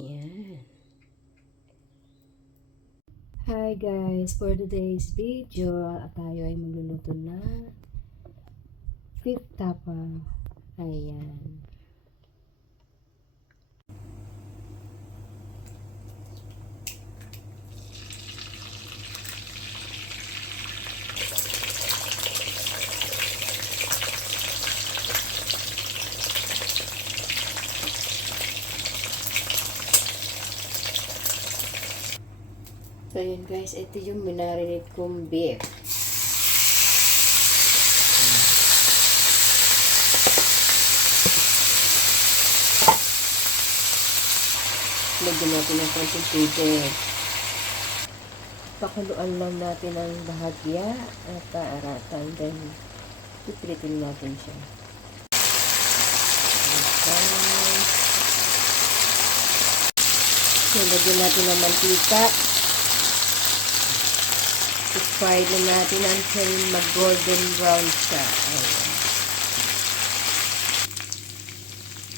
Ayan. Hi guys, for today's video, tayo ay magluluto na beef tapa. Ayan. So yun guys, ito yung minarinate kong beef. Lagyan natin ng konting tubig. Pakuluan lang natin ang bahagya at paaratan. Then, pipilitin natin siya. So, lagyan natin ng mantika. I-fry na natin until mag-golden brown siya.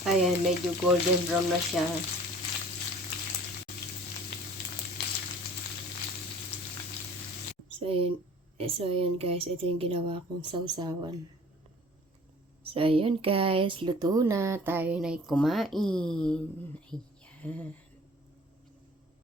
Ayan, medyo golden brown na siya. So yun guys, ito yung ginawa kong sausawan. So yun guys, luto na. Tayo na'y kumain. Ayan.